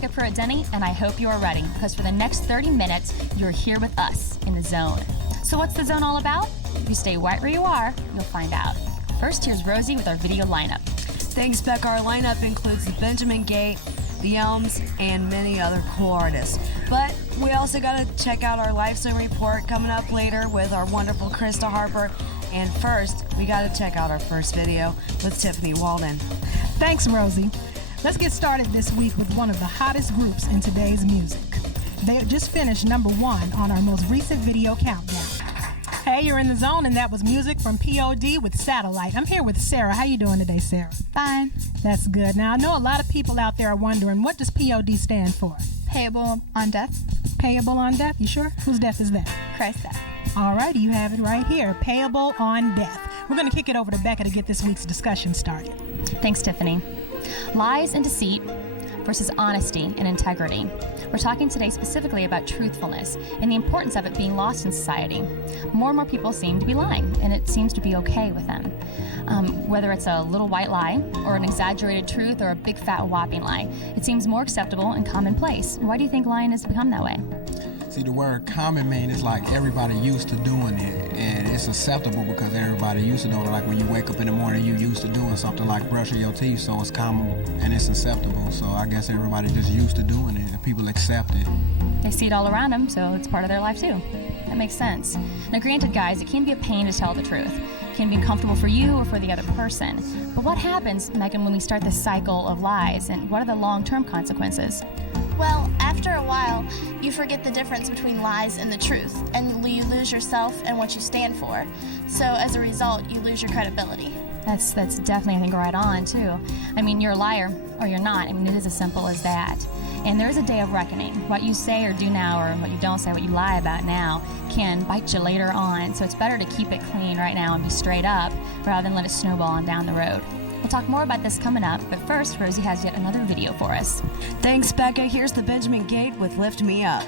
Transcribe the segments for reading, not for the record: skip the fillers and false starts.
Becca Pruitt-Denny, and I hope you are ready, because for the next 30 minutes, you're here with us in The Zone. So what's The Zone all about? If you stay right where you are, you'll find out. First, here's Rosie with our video lineup. Thanks, Becca. Our lineup includes the Benjamin Gate, the Elms, and many other cool artists. But we also got to check out our Lifestyle Report coming up later with our wonderful Krista Harper. And first, we got to check out our first video with Tiffany Walden. Thanks, Rosie. Let's get started this week with one of the hottest groups in today's music. They have just finished #1 on our most recent video countdown. Hey, you're in The Zone, and that was music from POD with Satellite. I'm here with Sarah. How you doing today, Sarah? Fine. That's good. Now, I know a lot of people out there are wondering, what does POD stand for? Payable on death. Payable on death? You sure? Whose death is that? Christ's death. All right, you have it right here. Payable on death. We're going to kick it over to Becca to get this week's discussion started. Thanks, Tiffany. Lies and deceit versus honesty and integrity. We're talking today specifically about truthfulness and the importance of it being lost in society. More and more people seem to be lying, and it seems to be okay with them. Whether it's a little white lie, or an exaggerated truth, or a big fat whopping lie, it seems more acceptable and commonplace. Why do you think lying has become that way? See, the word common mean it's like everybody used to doing it, and it's acceptable because everybody used to do it. Like when you wake up in the morning, you used to doing something like brushing your teeth, so it's common and it's acceptable. So I guess everybody just used to doing it, and people accept it. They see it all around them, so it's part of their life too. That makes sense. Now granted, guys, it can be a pain to tell the truth. It can be uncomfortable for you or for the other person. But what happens, Megan, when we start this cycle of lies, and what are the long-term consequences? Well, after a while, you forget the difference between lies and the truth, and you lose yourself and what you stand for. So as a result, you lose your credibility. That's definitely, I think, right on, too. I mean, you're a liar or you're not. I mean, it is as simple as that. And there is a day of reckoning. What you say or do now, or what you don't say, what you lie about now, can bite you later on. So it's better to keep it clean right now and be straight up, rather than let it snowball on down the road. We'll talk more about this coming up, but first, Rosie has yet another video for us. Thanks, Becca. Here's the Benjamin Gate with Lift Me Up.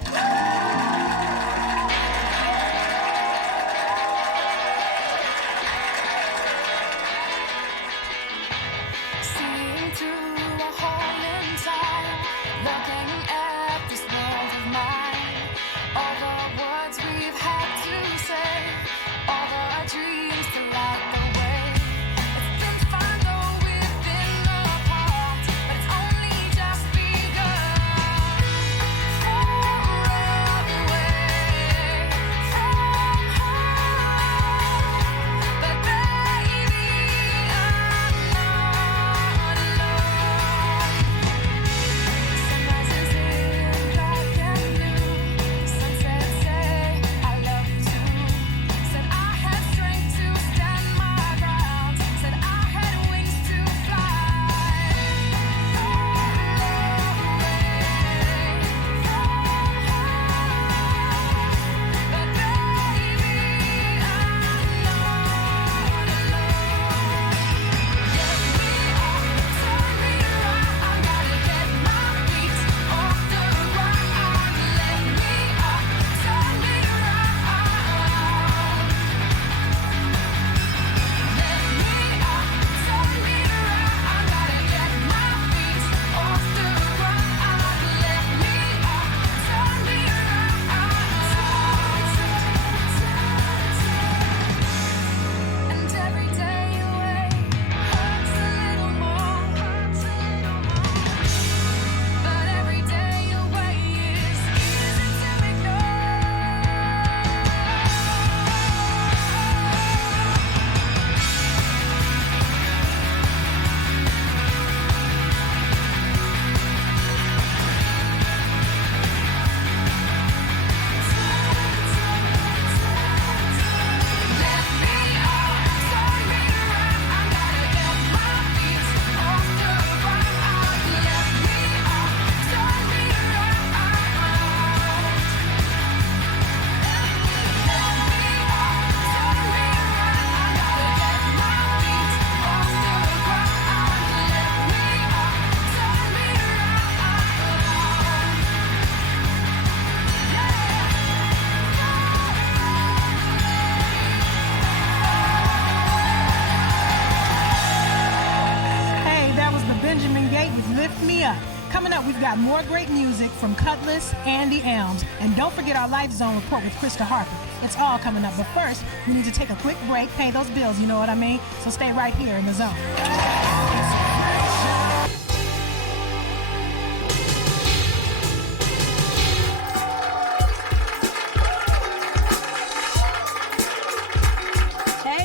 got more great music from Cutlass and the Elms. And don't forget our Life Zone report with Krista Harper. It's all coming up. But first, we need to take a quick break, pay those bills, you know what I mean? So stay right here in the zone.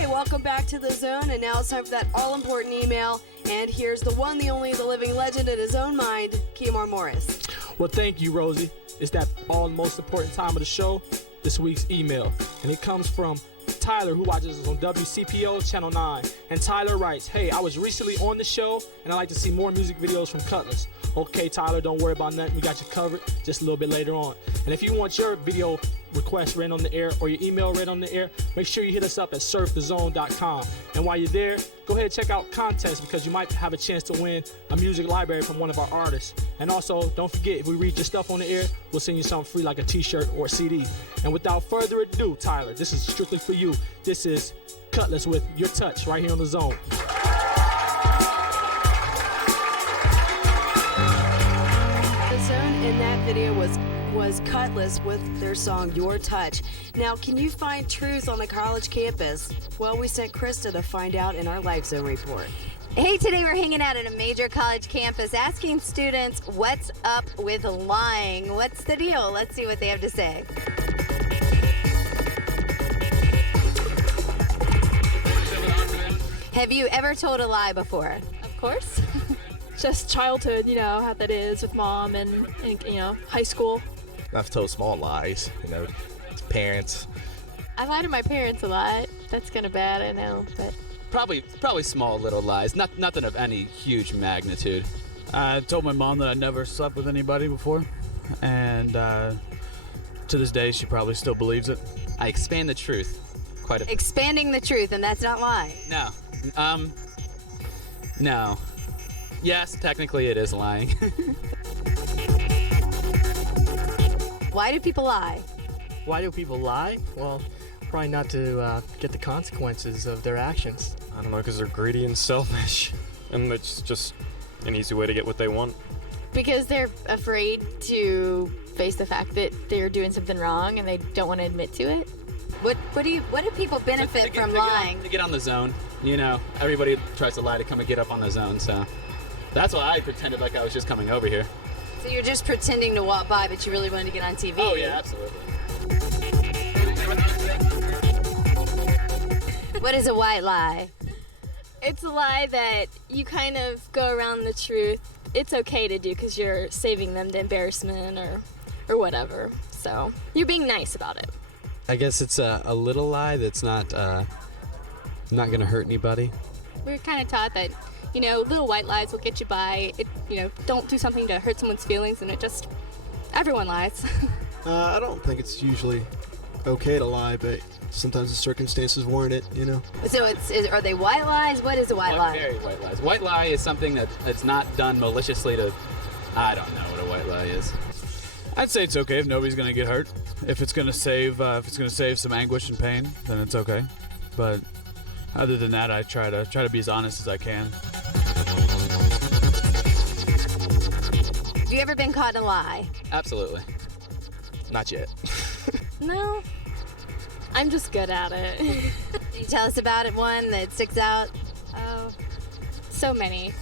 Welcome back to the Zone, and now it's time for that all-important email. And here's the one, the only, the living legend in his own mind, Kemar Morris. Well, thank you, Rosie. It's that all most important time of the show, this week's email. And it comes from Tyler, who watches us on WCPO Channel 9. And Tyler writes, hey, I was recently on the show, and I'd like to see more music videos from Cutlass. Okay, Tyler, don't worry about nothing. We got you covered just a little bit later on. And if you want your video request read on the air or your email read on the air, make sure you hit us up at surfthezone.com. And while you're there, go ahead and check out contests because you might have a chance to win a music library from one of our artists. And also, don't forget, if we read your stuff on the air, we'll send you something free like a t-shirt or a CD. And without further ado, Tyler, this is strictly for you. This is Cutlass with Your Touch right here on The Zone. The Zone in that video was Cutlass with their song Your Touch. Now, can you find truth on the college campus? Well, we sent Krista to find out in our Life Zone report. Hey, today we're hanging out at a major college campus asking students what's up with lying. What's the deal? Let's see what they have to say. Have you ever told a lie before? Of course. Just childhood, you know, how that is with mom and you know, high school. I've told small lies, you know, to parents. I lie to my parents a lot. That's kind of bad, I know, but... Probably small little lies, nothing of any huge magnitude. I told my mom that I never slept with anybody before, and to this day, she probably still believes it. I expand the truth quite a bit. Expanding the truth, and that's not lying. No. No. Yes, technically it is lying. Why do people lie? Why do people lie? Well, probably not to get the consequences of their actions. I don't know, because they're greedy and selfish, and it's just an easy way to get what they want. Because they're afraid to face the fact that they're doing something wrong and they don't want to admit to it. What do people benefit from lying? To get on The Zone. You know, everybody tries to lie to come and get up on The Zone, so that's why I pretended like I was just coming over here. So you're just pretending to walk by, but you really wanted to get on TV? Oh, yeah, absolutely. What is a white lie? It's a lie that you kind of go around the truth. It's okay to do because you're saving them the embarrassment or whatever. So you're being nice about it. I guess it's a little lie that's not going to hurt anybody. We're kind of taught that, you know, little white lies will get you by. You know, don't do something to hurt someone's feelings, and everyone lies. I don't think it's usually okay to lie, but sometimes the circumstances warrant it, you know. So are they white lies? What is a white lie? Very white lies. White lie is something that's not done maliciously to, I don't know what a white lie is. I'd say it's okay if nobody's going to get hurt. If it's going to save some anguish and pain, then it's okay. But other than that, I try to be as honest as I can. Have you ever been caught in a lie? Absolutely. Not yet. No. I'm just good at it. Can you tell us about one that sticks out? Oh, so many.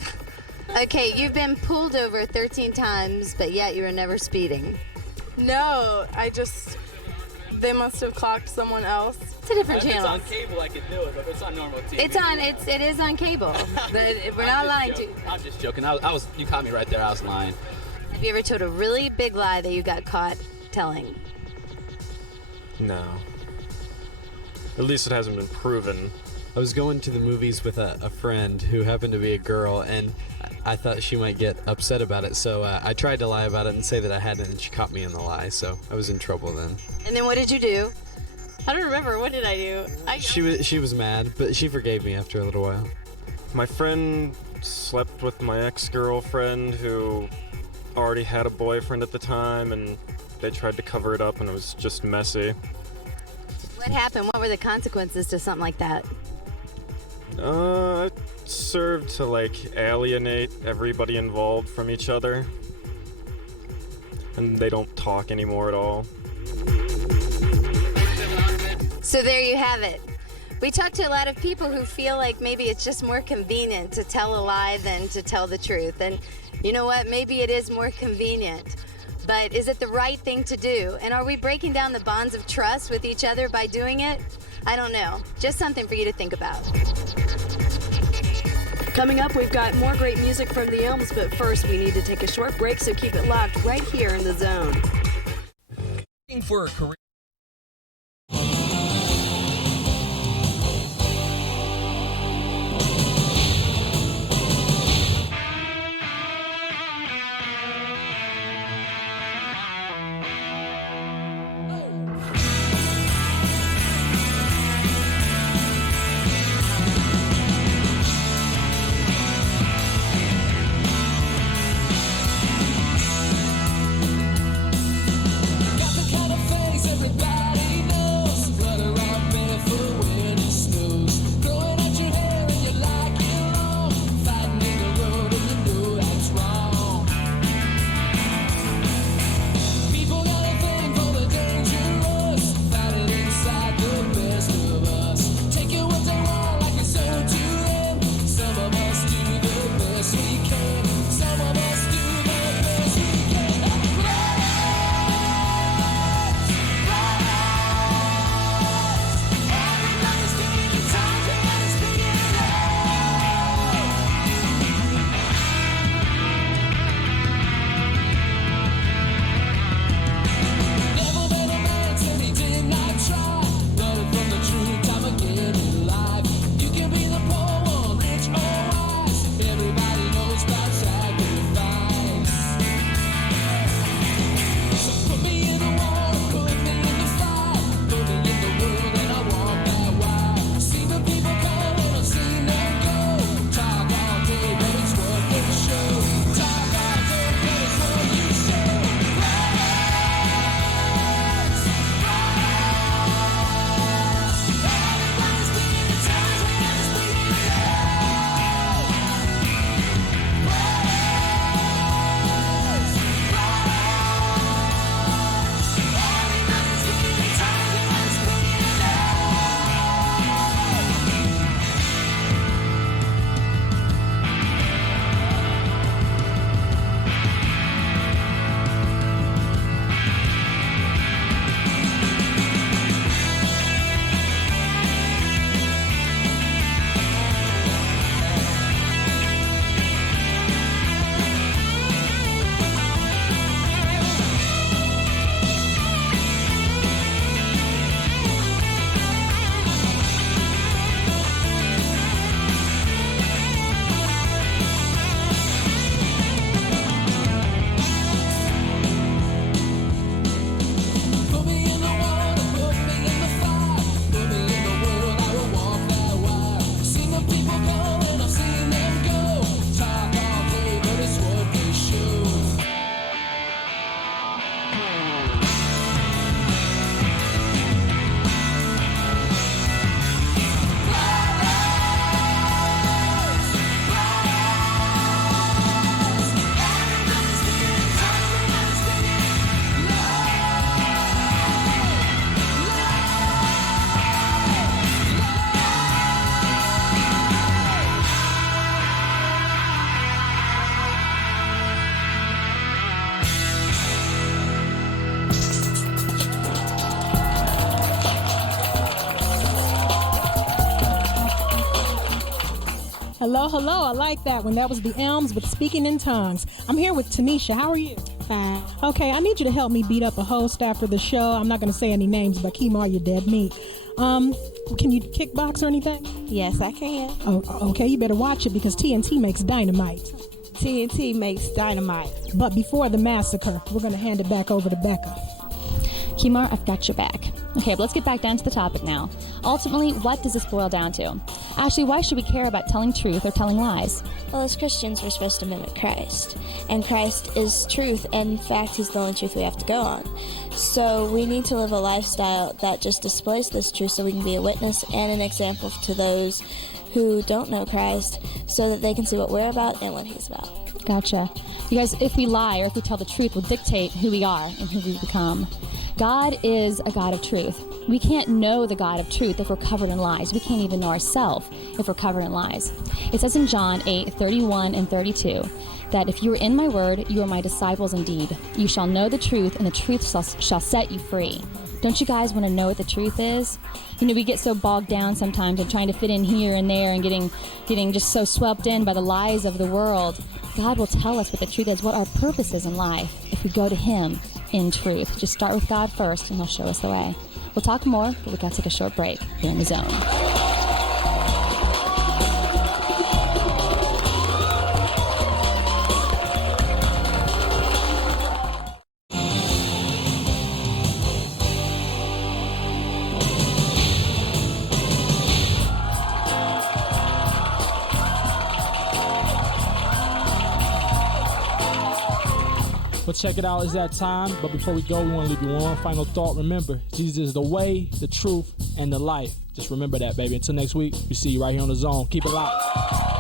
Okay, you've been pulled over 13 times, but yet you were never speeding. No, they must have clocked someone else. It's a different channel. If it's on cable, I could do it, but if it's on normal TV. It is on cable. We're not lying to you. I'm just joking. You caught me right there. I was lying. Have you ever told a really big lie that you got caught telling? No. At least it hasn't been proven. I was going to the movies with a friend who happened to be a girl, and I thought she might get upset about it, so I tried to lie about it and say that I hadn't, and she caught me in the lie, so I was in trouble then. And then what did you do? I don't remember. What did I do? She was mad, but she forgave me after a little while. My friend slept with my ex-girlfriend who already had a boyfriend at the time, and they tried to cover it up, and it was just messy. What happened? What were the consequences to something like that? It served to, alienate everybody involved from each other. and they don't talk anymore at all. So there you have it. We talked to a lot of people who feel like maybe it's just more convenient to tell a lie than to tell the truth. And you know what? Maybe it is more convenient. But is it the right thing to do? And are we breaking down the bonds of trust with each other by doing it? I don't know. Just something for you to think about. Coming up, we've got more great music from the Elms, but first we need to take a short break, so keep it locked right here in the Zone. Looking for a career. Hello, hello. I like that one. That was the Elms with Speaking in Tongues. I'm here with Tanisha. How are you? Fine. Okay, I need you to help me beat up a host after the show. I'm not going to say any names, but Kimar, you're dead meat. Can you kickbox or anything? Yes, I can. Oh, okay. You better watch it because TNT makes dynamite. TNT makes dynamite. But before the massacre, we're going to hand it back over to Becca. Kimar, I've got your back. Okay, but let's get back down to the topic now. Ultimately, what does this boil down to? Actually, why should we care about telling truth or telling lies? Well, as Christians, we're supposed to mimic Christ. And Christ is truth, and in fact, he's the only truth we have to go on. So we need to live a lifestyle that just displays this truth so we can be a witness and an example to those who don't know Christ so that they can see what we're about and what he's about. Gotcha. You guys, if we lie or if we tell the truth, will dictate who we are and who we become. God is a God of truth. We can't know the God of truth if we're covered in lies. We can't even know ourselves if we're covered in lies. It says in John 8:31 and 32 that if you are in my word, you are my disciples indeed. You shall know the truth, and the truth shall set you free. Don't you guys want to know what the truth is? You know, we get so bogged down sometimes in trying to fit in here and there and getting just so swept in by the lies of the world. God will tell us what the truth is, what our purpose is in life if we go to Him in truth. Just start with God first, and He'll show us the way. We'll talk more, but we've got to take a short break here in The Zone. Well, check it out, it's that time. But before we go, we want to leave you one final thought. Remember, Jesus is the way, the truth, and the life. Just remember that, baby. Until next week, we see you right here on The Zone. Keep it locked.